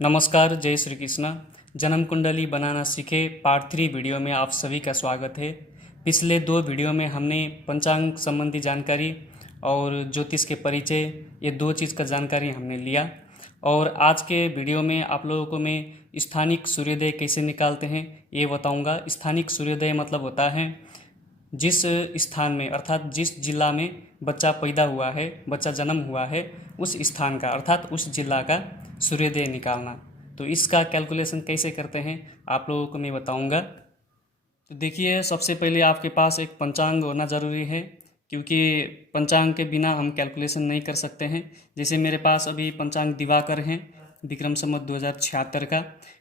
नमस्कार, जय श्री कृष्णा। जन्म कुंडली बनाना सीखे पार्ट 3 वीडियो में आप सभी का स्वागत है। पिछले 2 वीडियो में हमने पंचांग संबंधी जानकारी और ज्योतिष के परिचय, ये 2 चीज़ का जानकारी हमने लिया। और आज के वीडियो में आप लोगों को मैं स्थानिक सूर्योदय कैसे निकालते हैं ये बताऊंगा। स्थानिक सूर्योदय मतलब होता है जिस स्थान में अर्थात जिस जिला में बच्चा पैदा हुआ है, बच्चा जन्म हुआ है, उस स्थान का अर्थात उस जिला का सूर्योदय निकालना। तो इसका कैलकुलेशन कैसे करते हैं आप लोगों को मैं बताऊंगा। तो देखिए, सबसे पहले आपके पास एक पंचांग होना ज़रूरी है, क्योंकि पंचांग के बिना हम कैलकुलेशन नहीं कर सकते हैं। जैसे मेरे पास अभी पंचांग दिवाकर हैं, विक्रम संवत 2076 का।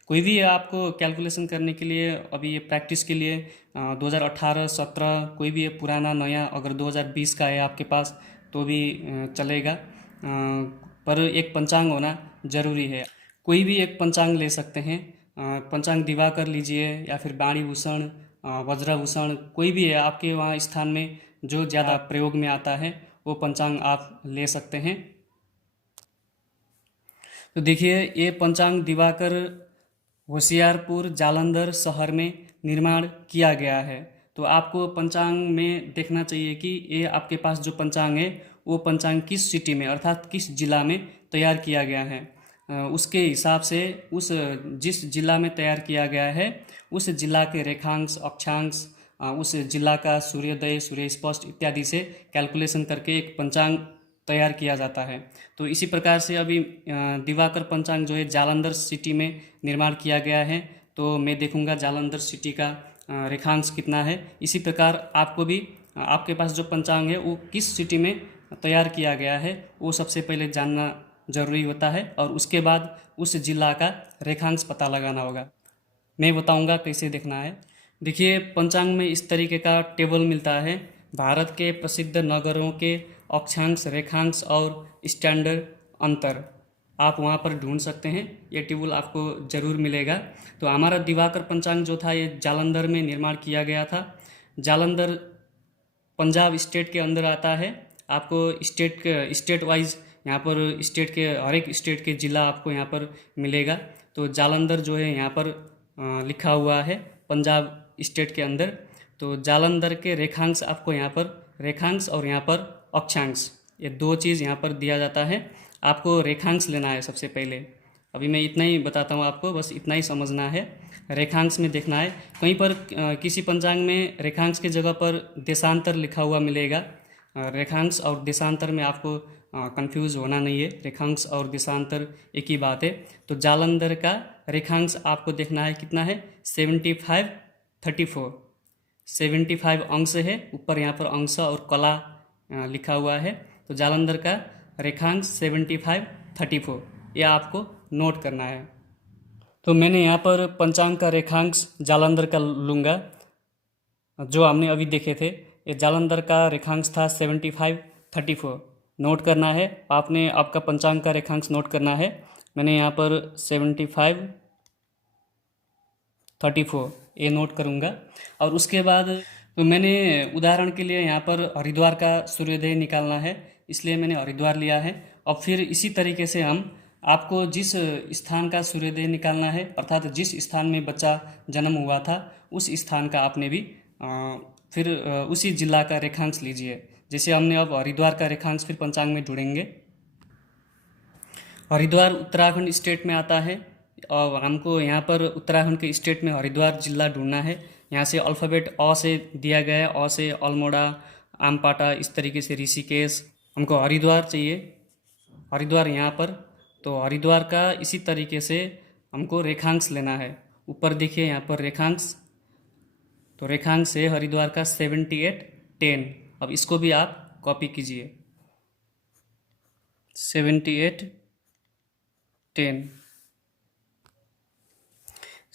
कोई भी आपको कैलकुलेशन करने के लिए, अभी ये प्रैक्टिस के लिए 2018-17 कोई भी पुराना नया, अगर 2020 का है आपके पास तो भी चलेगा, पर एक पंचांग होना ज़रूरी है। कोई भी एक पंचांग ले सकते हैं। पंचांग दिवाकर लीजिए या फिर वाणीभूषण, वज्रभूषण, कोई भी है आपके वहाँ स्थान में जो ज़्यादा प्रयोग में आता है वो पंचांग आप ले सकते हैं। तो देखिए, ये पंचांग दिवाकर होशियारपुर जालंधर शहर में निर्माण किया गया है। तो आपको पंचांग में देखना चाहिए कि ये आपके पास जो पंचांग है वो पंचांग किस सिटी में अर्थात किस जिला में तैयार किया गया है। उसके हिसाब से उस जिस जिला में तैयार किया गया है उस जिला के रेखांश, अक्षांश, उस जिला का सूर्योदय, सूर्य स्पष्ट इत्यादि से कैलकुलेशन करके एक पंचांग तैयार किया जाता है। तो इसी प्रकार से अभी दिवाकर पंचांग जो है जालंधर सिटी में निर्माण किया गया है। तो मैं देखूंगा जालंधर सिटी का रेखांश कितना है। इसी प्रकार आपको भी आपके पास जो पंचांग है वो किस सिटी में तैयार किया गया है वो सबसे पहले जानना जरूरी होता है, और उसके बाद उस जिला का रेखांश पता लगाना होगा। मैं बताऊंगा कैसे देखना है। देखिए, पंचांग में इस तरीके का टेबल मिलता है। भारत के प्रसिद्ध नगरों के अक्षांश, रेखांश और स्टैंडर्ड अंतर आप वहाँ पर ढूंढ सकते हैं। ये टेबल आपको ज़रूर मिलेगा। तो हमारा दिवाकर पंचांग जो था ये जालंधर में निर्माण किया गया था। जालंधर पंजाब स्टेट के अंदर आता है। आपको स्टेट वाइज यहाँ पर स्टेट के हर एक स्टेट के ज़िला आपको यहाँ पर मिलेगा। तो जालंधर जो है यहाँ पर लिखा हुआ है पंजाब स्टेट के अंदर। तो जालंधर के रेखांश आपको यहाँ पर रेखांश और यहाँ पर अक्षांश, ये 2 चीज़ यहाँ पर दिया जाता है। आपको रेखांश लेना है सबसे पहले। अभी मैं इतना ही बताता हूँ आपको, बस इतना ही समझना है। रेखांश में देखना है, कहीं पर किसी पंचांग में रेखांश के जगह पर देशांतर लिखा हुआ मिलेगा। रेखांश और देशांतर में आपको कंफ्यूज होना नहीं है। रेखांश और देशांतर एक ही बात है। तो जालंधर का रेखांश आपको देखना है कितना है, 75-34। 75 अंश है, ऊपर यहाँ पर अंश और कला लिखा हुआ है। तो जालंधर का रेखांश 75-34, यह आपको नोट करना है। तो मैंने यहाँ पर पंचांग का रेखांश जालंधर का लूँगा, जो हमने अभी देखे थे। ये जालंधर का रेखांश था 75-34, नोट करना है। आपने आपका पंचांग का रेखांश नोट करना है। मैंने यहाँ पर 75-34 ये नोट करूँगा। और उसके बाद तो मैंने उदाहरण के लिए यहाँ पर हरिद्वार का सूर्योदय निकालना है, इसलिए मैंने हरिद्वार लिया है। और फिर इसी तरीके से हम आपको जिस स्थान का सूर्योदय निकालना है अर्थात जिस स्थान में बच्चा जन्म हुआ था उस स्थान का आपने भी फिर उसी जिला का रेखांश लीजिए। जैसे हमने अब हरिद्वार का रेखांश फिर पंचांग में ढूंढेंगे। हरिद्वार उत्तराखंड स्टेट में आता है और हमको यहाँ पर उत्तराखंड के स्टेट में हरिद्वार जिला ढूंढना है। यहाँ से अल्फ़ाबेट अ से दिया गया है, अ से अल्मोड़ा, आमपाटा, इस तरीके से ऋषिकेश। हमको हरिद्वार चाहिए, हरिद्वार यहाँ पर। तो हरिद्वार का इसी तरीके से हमको रेखांश लेना है। ऊपर देखिए यहाँ पर रेखांश, तो रेखांश है हरिद्वार का 78-10। अब इसको भी आप कॉपी कीजिए, 78-10।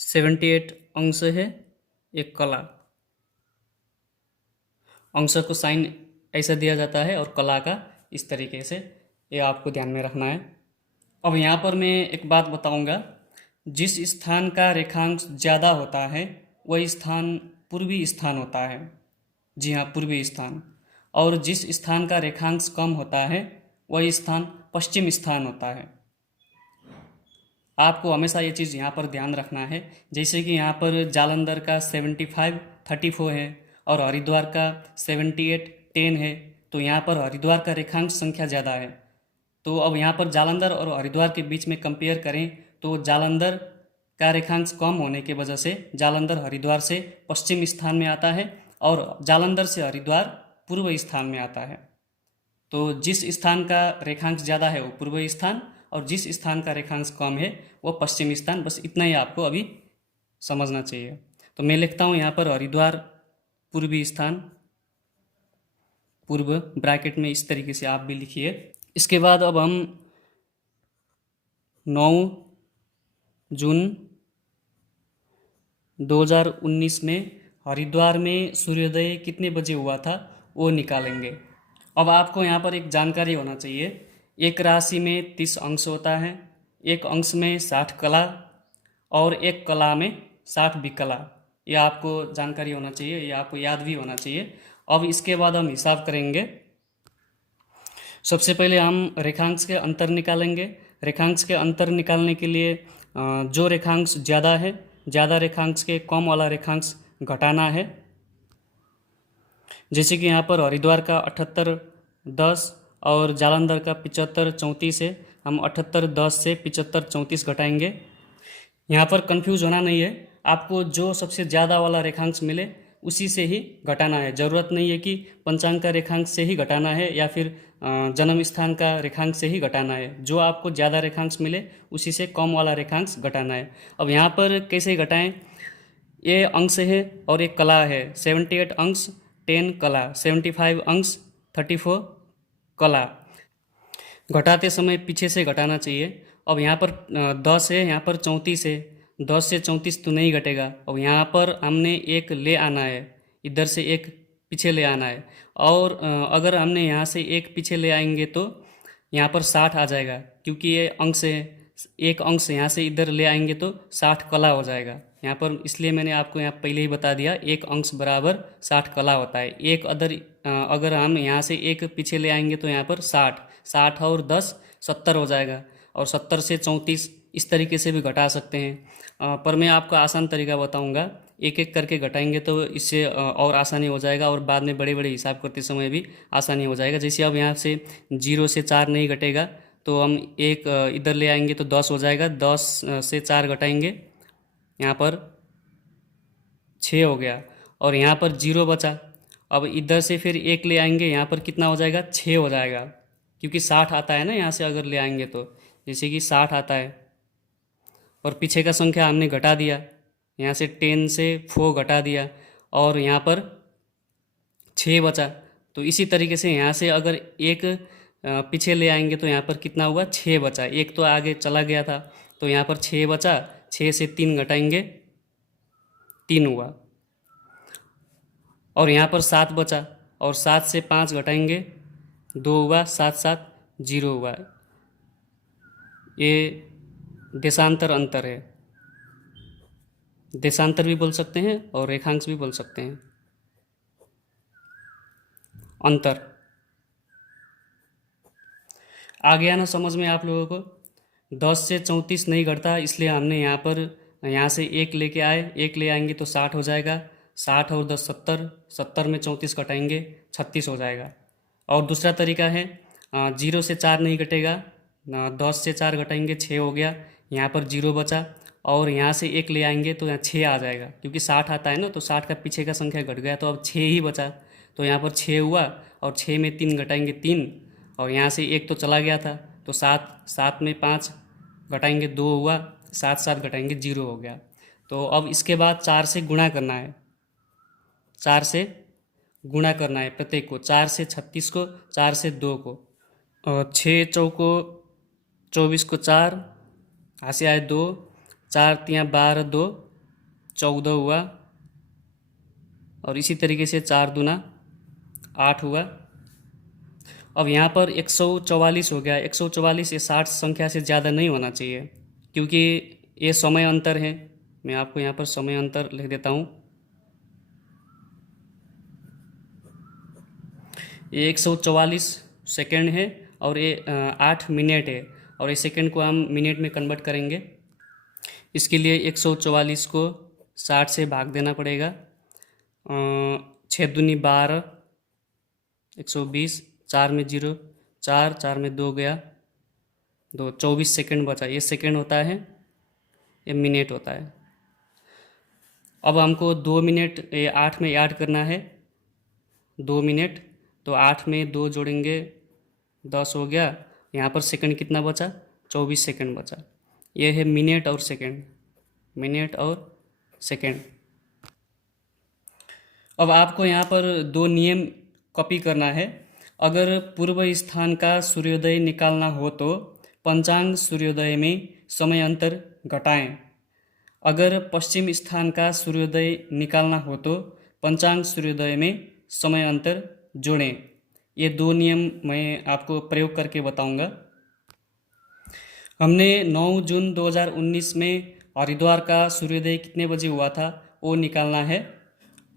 78 अंश है, एक कला। अंश को साइन ऐसा दिया जाता है और कला का इस तरीके से, ये आपको ध्यान में रखना है। अब यहाँ पर मैं एक बात बताऊंगा, जिस स्थान का रेखांश ज़्यादा होता है वही स्थान पूर्वी स्थान होता है। जी हाँ, पूर्वी स्थान। और जिस स्थान का रेखांश कम होता है वही स्थान पश्चिम स्थान होता है। आपको हमेशा ये चीज़ यहाँ पर ध्यान रखना है। जैसे कि यहाँ पर जालंधर का 75-34 है और हरिद्वार का 78-10 है, तो यहाँ पर हरिद्वार का रेखांश संख्या ज़्यादा है। तो अब यहाँ पर जालंधर और हरिद्वार के बीच में कंपेयर करें तो जालंधर का रेखांश कम होने की वजह से जालंधर हरिद्वार से पश्चिम स्थान में आता है और जालंधर से हरिद्वार पूर्व स्थान में आता है। तो जिस स्थान का रेखांश ज़्यादा है वो पूर्व स्थान और जिस स्थान का रेखांश कम है वो पश्चिम स्थान। बस इतना ही आपको अभी समझना चाहिए। तो मैं लिखता हूँ यहाँ पर हरिद्वार पूर्वी स्थान, पूर्व ब्रैकेट में इस तरीके से आप भी लिखिए। इसके बाद अब हम 9 जून 2019 में हरिद्वार में सूर्योदय कितने बजे हुआ था वो निकालेंगे। अब आपको यहाँ पर एक जानकारी होना चाहिए, एक राशि में 30 अंश होता है, एक अंश में 60 कला और एक कला में 60 विकला। ये आपको जानकारी होना चाहिए, ये आपको याद भी होना चाहिए। अब इसके बाद हम हिसाब करेंगे। सबसे पहले हम रेखांश के अंतर निकालेंगे। रेखांश के अंतर निकालने के लिए जो रेखांश ज़्यादा है, ज़्यादा रेखांश के कम वाला रेखांश घटाना है। जैसे कि यहाँ पर हरिद्वार का 78-10 और जालंधर का 75-34 है, हम 78-10 से 75-34 घटाएंगे। यहाँ पर कंफ्यूज होना नहीं है, आपको जो सबसे ज़्यादा वाला रेखांश मिले उसी से ही घटाना है। ज़रूरत नहीं है कि पंचांग का रेखांश से ही घटाना है या फिर जन्म स्थान का रेखांश से ही घटाना है। जो आपको ज़्यादा रेखांश मिले उसी से कम वाला रेखांश घटाना है। अब यहाँ पर कैसे घटाएं, ये अंश है और एक कला है। 78 अंश 10 कला, 75 अंश 34 कला। घटाते समय पीछे से घटाना चाहिए। अब यहाँ पर 10 है, यहाँ पर 34 है, 10 से 34 तो नहीं घटेगा। अब यहाँ पर हमने एक ले आना है, इधर से एक पीछे ले आना है। और अगर हमने यहाँ से एक पीछे ले आएंगे तो यहाँ पर 60 आ जाएगा, क्योंकि ये अंश है। एक अंश यहाँ से इधर ले आएंगे तो 60 कला हो जाएगा यहाँ पर। इसलिए मैंने आपको यहाँ पहले ही बता दिया, एक अंश बराबर 60 कला होता है। एक अगर हम यहाँ से एक पीछे ले आएंगे तो यहाँ पर 60 और 10 70 हो जाएगा। और 70 से 34 इस तरीके से भी घटा सकते हैं। पर मैं आपको आसान तरीका बताऊंगा, एक एक करके घटाएंगे तो इससे और आसानी हो जाएगा और बाद में बड़े बड़े हिसाब करते समय भी आसानी हो जाएगा। जैसे अब यहाँ से 0 से 4 नहीं घटेगा तो हम एक इधर ले आएंगे तो 10 हो जाएगा। 10 से 4 घटाएंगे, यहाँ पर 6 हो गया और यहाँ पर 0 बचा। अब इधर से फिर एक ले आएंगे, यहाँ पर कितना हो जाएगा, 6 हो जाएगा, क्योंकि 60 आता है ना यहाँ से अगर ले आएंगे तो। जैसे कि 60 आता है और पीछे का संख्या हमने घटा दिया, यहाँ से 10 से 4 घटा दिया और यहाँ पर 6 बचा। तो इसी तरीके से यहाँ से अगर एक पीछे ले आएंगे तो यहाँ पर कितना हुआ, 6 बचा। एक तो आगे चला गया था तो यहाँ पर 6 बचा, 6 से 3 घटाएंगे, 3 हुआ। और यहाँ पर 7 बचा और 7 से 5 घटाएंगे, 2 हुआ, 7 0 हुआ। ये देशांतर अंतर है, देशांतर भी बोल सकते हैं और रेखांश भी बोल सकते हैं। अंतर आ गया ना समझ में आप लोगों को। 10 से 34 नहीं घटता, इसलिए हमने यहाँ से एक लेके आए, एक ले आएंगे तो 60 हो जाएगा। 60 और 10 70, 70 में 34 घटाएंगे, 36 हो जाएगा। और दूसरा तरीका है, 0 से 4 नहीं घटेगा, 10 से 4 घटाएंगे, 6 हो गया। यहाँ पर 0 बचा और यहाँ से एक ले आएंगे तो यहाँ 6 आ जाएगा, क्योंकि 60 आता है ना, तो 60 का पीछे का संख्या घट गया तो अब 6 ही बचा। तो यहाँ पर 6 हुआ और 6 में 3 घटाएंगे, 3, और यहाँ से एक तो चला गया था तो 7 में 5 घटाएंगे, 2 हुआ, 7 घटाएंगे, 0 हो गया। तो अब इसके बाद 4 से गुणा करना है, 4 से गुणा करना है प्रत्येक को, 4 से 36 को, 4 से 2 को। 6 चौको 24 को 4, हासिया आए 2, 4 तियाँ 12, 2 14 हुआ। और इसी तरीके से 4 दूना 8 हुआ। अब यहाँ पर 144 हो गया। 144 ये 60 संख्या से ज़्यादा नहीं होना चाहिए, क्योंकि ये समय अंतर है। मैं आपको यहाँ पर समय अंतर लिख देता हूँ। ये 144 सेकेंड है और ये 8 मिनट है, और ये सेकेंड को हम मिनट में कन्वर्ट करेंगे इसके लिए 144 को 60 से भाग देना पड़ेगा। 6 दूनी 12, 120, 4 में 0, 4 में 2 गया, 2, 24 सेकंड बचा। ये सेकंड होता है, ये मिनट होता है। अब हमको 2 मिनट 8 में ऐड करना है, 2 मिनट। तो 8 में 2 जोड़ेंगे, 10 हो गया। यहाँ पर सेकंड कितना बचा? 24 सेकंड बचा। ये है मिनट और सेकंड, मिनट और सेकंड। अब आपको यहाँ पर 2 नियम कॉपी करना है। अगर पूर्व स्थान का सूर्योदय निकालना हो तो पंचांग सूर्योदय में समय अंतर घटाएं। अगर पश्चिम स्थान का सूर्योदय निकालना हो तो पंचांग सूर्योदय में समय अंतर जोड़ें। ये 2 नियम मैं आपको प्रयोग करके बताऊंगा। हमने 9 जून 2019 में हरिद्वार का सूर्योदय कितने बजे हुआ था वो निकालना है।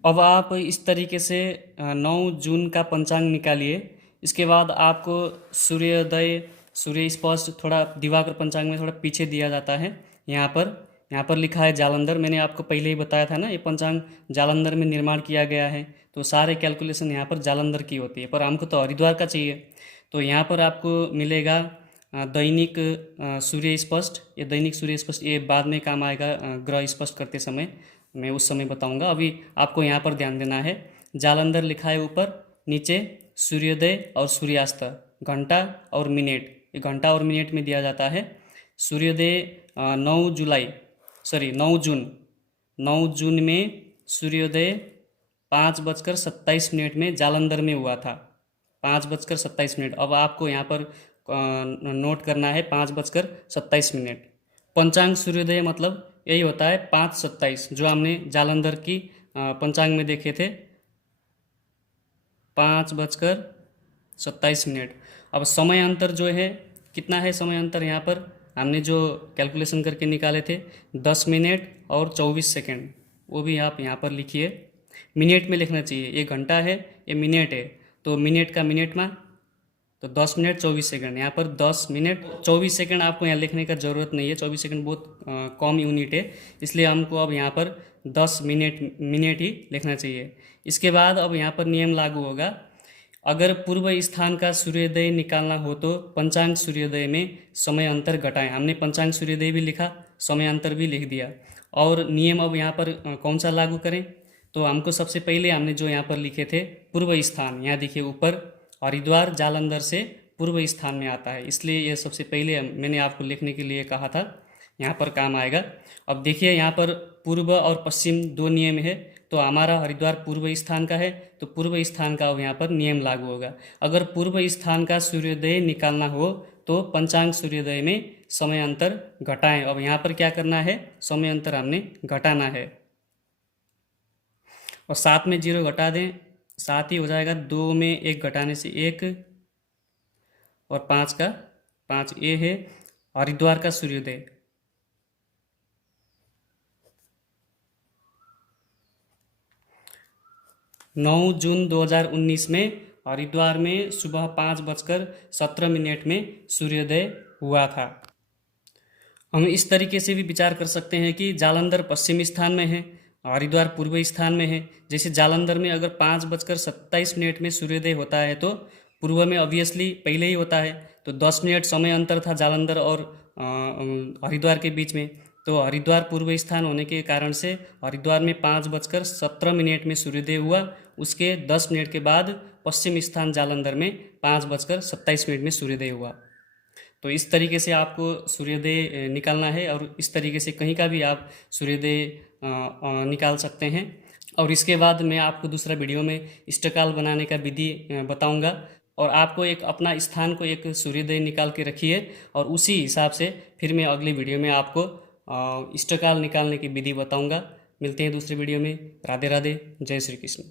अब आप इस तरीके से 9 जून का पंचांग निकालिए। इसके बाद आपको सूर्योदय, सूर्य स्पष्ट थोड़ा दिवाकर पंचांग में थोड़ा पीछे दिया जाता है। यहाँ पर लिखा है जालंधर। मैंने आपको पहले ही बताया था ना, ये पंचांग जालंधर में निर्माण किया गया है, तो सारे कैलकुलेशन यहाँ पर जालंधर की होती है। पर हमको तो हरिद्वार का चाहिए, तो यहाँ पर आपको मिलेगा दैनिक सूर्य स्पष्ट। ये दैनिक सूर्य स्पष्ट ये बाद में काम आएगा, ग्रह स्पष्ट करते समय मैं उस समय बताऊंगा। अभी आपको यहाँ पर ध्यान देना है, जालंधर लिखा है ऊपर, नीचे सूर्योदय और सूर्यास्त, घंटा और मिनट, ये घंटा और मिनट में दिया जाता है। सूर्योदय 9 जून में सूर्योदय 5:27 में जालंधर में हुआ था, 5:27। अब आपको यहाँ पर नोट करना है 5:27। पंचांग सूर्योदय मतलब यही होता है 5:27, जो हमने जालंधर की पंचांग में देखे थे, 5:27। अब समय अंतर जो है कितना है? समय अंतर यहाँ पर हमने जो कैलकुलेशन करके निकाले थे 10 मिनट और 24 सेकंड, वो भी आप यहाँ पर लिखिए। मिनट में लिखना चाहिए, ये घंटा है, ये मिनट है, तो मिनट का मिनट में तो 10 मिनट 24 सेकंड। यहाँ पर 10 मिनट 24 सेकंड आपको यहाँ लिखने का ज़रूरत नहीं है, 24 सेकंड बहुत कम यूनिट है, इसलिए हमको अब यहाँ पर 10 मिनट ही लिखना चाहिए। इसके बाद अब यहाँ पर नियम लागू होगा। अगर पूर्व स्थान का सूर्योदय निकालना हो तो पंचांग सूर्योदय में समय अंतर घटाएं। हमने पंचांग सूर्योदय भी लिखा, समय अंतर भी लिख दिया। और नियम अब यहाँ पर कौन सा लागू करें? तो हमको सबसे पहले हमने जो यहाँ पर लिखे थे पूर्व स्थान, यहाँ देखिए ऊपर हरिद्वार जालंधर से पूर्व स्थान में आता है, इसलिए ये सबसे पहले मैंने आपको लिखने के लिए कहा था, यहाँ पर काम आएगा। अब देखिए यहाँ पर पूर्व और पश्चिम 2 नियम है, तो हमारा हरिद्वार पूर्व स्थान का है, तो पूर्व स्थान का अब यहाँ पर नियम लागू होगा। अगर पूर्व स्थान का सूर्योदय निकालना हो तो पंचांग सूर्योदय में समय अंतर घटाएं। अब यहाँ पर क्या करना है? समय अंतर हमने घटाना है, और 7 में 0 घटा दें, 7 ही हो जाएगा। 2 में 1 घटाने से 1, और 5 का 5। ये है हरिद्वार का सूर्योदय। नौ जून 2019 में हरिद्वार में सुबह 5:17 में सूर्योदय हुआ था। हम इस तरीके से भी विचार कर सकते हैं कि जालंधर पश्चिम स्थान में है, हरिद्वार पूर्व स्थान में है। जैसे जालंधर में अगर 5:27 में सूर्योदय होता है तो पूर्व में ऑब्वियसली पहले ही होता है, तो 10 मिनट समय अंतर था जालंधर और हरिद्वार के बीच में। तो हरिद्वार पूर्व स्थान होने के कारण से हरिद्वार में 5:17 में सूर्योदय हुआ। उसके 10 मिनट के बाद पश्चिम स्थान जालंधर में 5:27 में सूर्योदय हुआ। तो इस तरीके से आपको सूर्योदय निकालना है, और इस तरीके से कहीं का भी आप सूर्योदय निकाल सकते हैं। और इसके बाद मैं आपको दूसरा वीडियो में इष्टकाल बनाने का विधि बताऊंगा, और आपको एक अपना स्थान को एक सूर्योदय निकाल के रखिए, और उसी हिसाब से फिर मैं अगली वीडियो में आपको इष्टकाल निकालने की विधि बताऊंगा। मिलते हैं दूसरे वीडियो में। राधे राधे, जय श्री कृष्ण।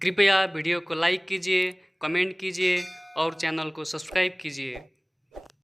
कृपया वीडियो को लाइक कीजिए, कमेंट कीजिए और चैनल को सब्सक्राइब कीजिए।